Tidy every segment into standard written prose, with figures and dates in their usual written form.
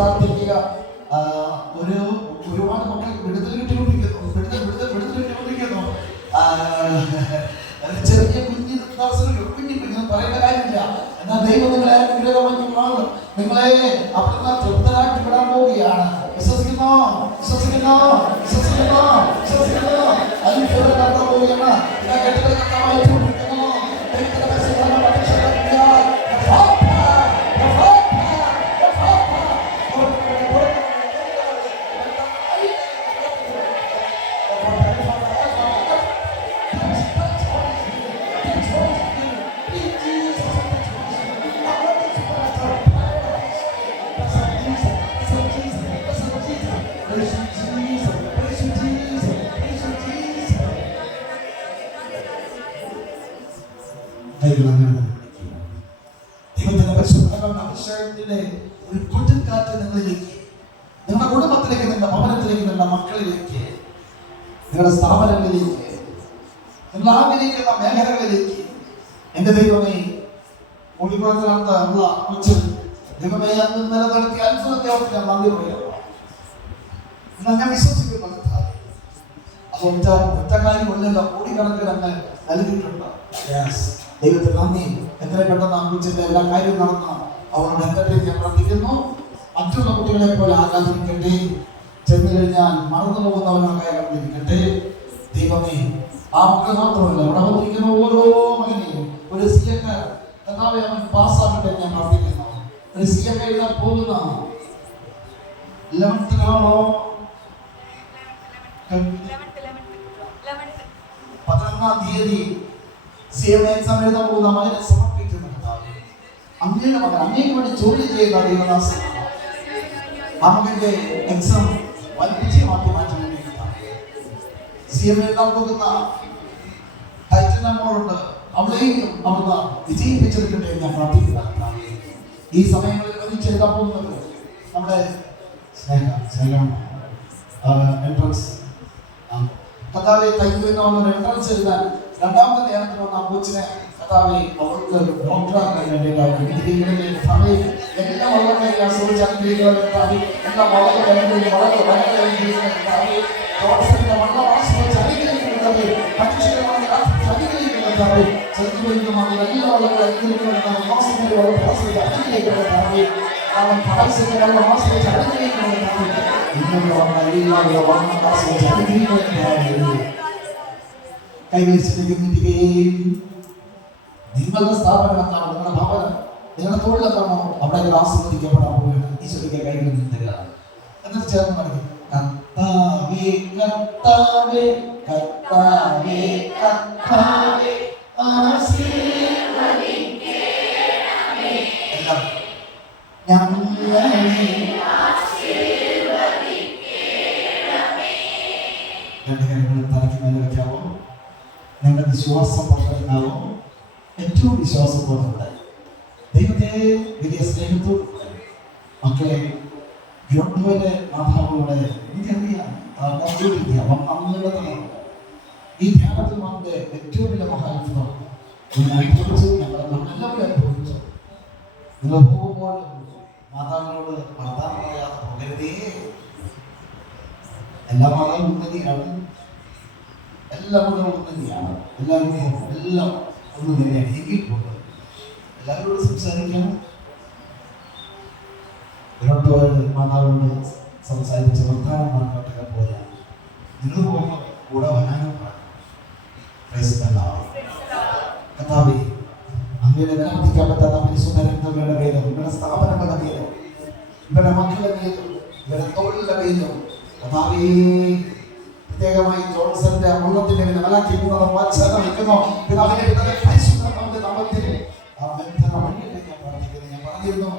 പ്രാർത്ഥിക്കുക. ഒരുപാട് മക്കൾ വിടുതൽ കിട്ടിക്കൊണ്ടിരിക്കുന്നു. ചെറിയ കുഞ്ഞു പറയേണ്ട കാര്യമില്ല. എന്നാൽ ദൈവം നിങ്ങളെ അനുഗ്രഹമാണ്. നിങ്ങളെ അവിടുന്ന് തൃപ്തരാക്കി വിടാൻ പോവുകയാണ്. വിശ്വസിക്കുന്നോ? വിശ്വസിക്കുന്നോ? വിശ്വസിക്കുന്നോ? വിശ്വസിക്കുന്നോ? അനുഗ്രഹം നടത്താൻ പോവുകയാണ്. ദൈവത്തിന്റെ പരിശുദ്ധമായ അഭിഷേകത്തിന്റെ ഒരു കൊടുങ്കാറ്റ് നിങ്ങളിലേക്ക്, നിങ്ങളുടെ കുടുംബത്തിലേക്ക്, നിങ്ങളുടെ ഭവനത്തിലേക്ക്, നിങ്ങളുടെ മക്കളിലേക്ക്, നിങ്ങളുടെ സ്ഥാപനങ്ങളിലേക്ക്, നിങ്ങൾ ആഗ്രഹിക്കുന്ന മേഖലകളിലേക്ക് എന്റെ ദൈവമേ ഒളിപ്പുറത്തിനകത്ത് കൊച്ചു ദൈവമേ അന്ന് നിലനിർത്തിയ അത്ഭുതത്തെ ഓർത്ത് ഞാൻ നന്ദി പറയുന്നു. എന്നാൽ ഞാൻ വിശ്വസിക്കുന്നു അത് ഒറ്റക്കാരി കൊല്ലല്ല, കോടിക്കണക്കിന് അങ്ങ് നൽകിയിട്ടുണ്ട്. ദൈവത്തിന് നന്ദി. എത്ര പെട്ടെന്ന് അമ്മച്ചിന്റെ എല്ലാ കാര്യവും നടന്നു. അവരുടെ എന്തൊക്കെ ഞാൻ പ്രാർത്ഥിക്കുന്നു. മറ്റുള്ള കുട്ടികളെ പോലെ ആരാധിക്കട്ടെ. ചെന്നു കഴിഞ്ഞാൽ മറന്നു പോകുന്നവനൊക്കെ കണ്ടിരിക്കട്ടെ. ദൈവമേ ആ മക്കൾ മാത്രമല്ല, ഇവിടെ വന്നിരിക്കുന്ന ഓരോ മകനെയും ഒരു സിയൊക്കെ കർത്താവേ അവൻ പാസ്സാകട്ടെ ഞാൻ പ്രാർത്ഥിക്കുന്നു. ഒരു സിയൊക്കെ എഴുതാൻ പോകുന്ന 11ാണോ 11ാം തീയതി എക്സാം എഴുതാൻ പോകുന്ന മകനെ സമർപ്പിക്കുന്നു. അങ്ങയുടെ മകൻ അങ്ങേക്ക് വേണ്ടി ജോലി ചെയ്യുന്ന ദൈവദാസൻ ആ മകന്റെ എക്സാം വൻ വിജയമാക്കി മാറ്റാൻ എഴുതാൻ പോകുന്ന ടൈറ്റനോടുണ്ട്. അവളെയും അവിടുന്ന് വിജയിപ്പിച്ചെടുക്കട്ടെ ഞാൻ പ്രാർത്ഥിക്കുന്നു. ഈ സമയങ്ങളിൽ എഴുതാൻ പോകുന്നത് നമ്മുടെ എൻട്രൻസ് കഥാവെ തയ്ക്കുന്ന എൻട്രൻസ് എഴുതാൻ രണ്ടാമത്തെ നേരത്തിൽ വന്ന അമ്മൂച്ചിനെ കഥാവെ അവൾക്ക് ഡോക്ടറാക്കാൻ വേണ്ടിയിട്ടാണ് എല്ലാ വളരെ ആസ്വദിച്ചാൽ എല്ലാ വളരെ കൈവരിച്ചിരിക്കുകയും നിങ്ങളുടെ സ്ഥാപനമെന്നാണ്, നിങ്ങളുടെ ഭവനം, നിങ്ങളുടെ തൊഴിലെത്താണോ അവിടെ ആസ്വദിക്കപ്പെടാൻ പോവുകയാണ്. ഈശ്വരിക്ക് കൈകൾ തരിക എന്നിട്ട് ചേർന്ന് പഠിക്കും. കർത്താവേ കർത്താവേ കർത്താവേ കർത്താവേ ആശീർവദിക്കണമേ. എല്ലാം ഞങ്ങളെ രണ്ട് കാര്യങ്ങൾ തലയ്ക്ക് മേലെ വയ്ക്കാവോ? നിങ്ങളുടെ വിശ്വാസം വർദ്ധിക്കാവോ? ഏറ്റവും വിശ്വാസത്തോടെ ദൈവത്തെ വലിയ സ്നേഹത്തോടെ മക്കളെ യോട്ടുവിന്റെ മാതാവിലൂടെ എനിക്കറിയാം ഈ ധ്യാനത്തിൽ വന്നത് ഏറ്റവും വലിയ മഹാത്ഭുതം അനുഭവിച്ചു. നമ്മളെല്ലാവരും അനുഭവിച്ചു. നിങ്ങൾ പോകുമ്പോൾ മാതാവിനോട് മാതാവ് പറയാതെ പോകരുതേ. എല്ലാ മാതാവും ഉന്നതിയാണ്, എല്ലാ മതവും ഉന്നതിയാണ്, എല്ലാവരും എല്ലാം ഒന്ന് തന്നെയാണ്. എങ്കിൽ പോകുന്നത് എല്ലാവരോടും സംസാരിക്കണം. ഇരട്ടോട് മാതാവിനോട് സംസാരിച്ച് വർത്തമാനമാക്കട്ടെ പോലെ നിങ്ങൾ പോകുമ്പോൾ കൂടെ വരാനും കർത്താവേ അങ്ങയുടെ വിലമതിക്കാൻ പറ്റാത്ത പരിശുദ്ധ രക്തങ്ങളുടെ പേരും ഇവരുടെ സ്ഥാപനങ്ങളുടെ പേരും ഇവരുടെ മക്കളുടെ പേരും ഇവരുടെ തൊഴിലിന്റെ പേരും കർത്താവേ പ്രത്യേകമായി ജോൺസന്റെ അമൃതത്തിന്റെ വിലമലാക്കിയിരിക്കുന്നത് വചനം വയ്ക്കുന്നു. പിതാവിന്റെ പരിശുദ്ധ നാമത്തിൽ ആ ബന്ധന വഴിയിലേക്ക് ഞാൻ പ്രാർത്ഥിക്കുന്നു. ഞാൻ പറഞ്ഞിരുന്നു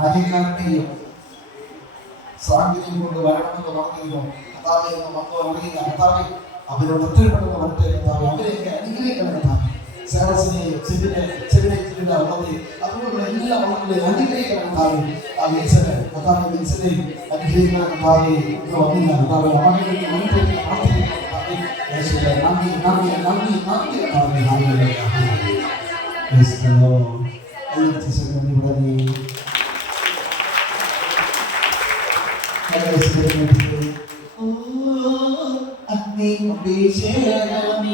ആദ്യക്കാരുടെയും സാഹചര്യം കൊണ്ട് വരണമെന്ന് പറഞ്ഞിരുന്നു. കർത്താവേ എന്ന് വന്നോ അറിയില്ല. കർത്താവേ അവരോട് എത്രപ്പെടുന്ന വരട്ടെ. കർത്താവേ അവരെയൊക്കെ അനുഗ്രഹിക്കണം. കർത്താവേ സേവസിനെയും ചെവിനെ അതുകൊണ്ടുള്ള എല്ലാ വള്ളങ്ങളെയും അനുഗ്രഹിക്കണം. കർത്താവേ ആ വിൻസനെ കർത്താവെ വിൻസനെയും അനുഗ്രഹിക്കണം. കർത്താവേ വന്നില്ല. കർത്താവേ അവനെ പ്രാർത്ഥിക്കണം. യേശുവേ നന്ദി നന്ദി നന്ദി നന്ദി നന്ദി ഹല്ലേലൂയ അഗ്നി അഭിഷേകം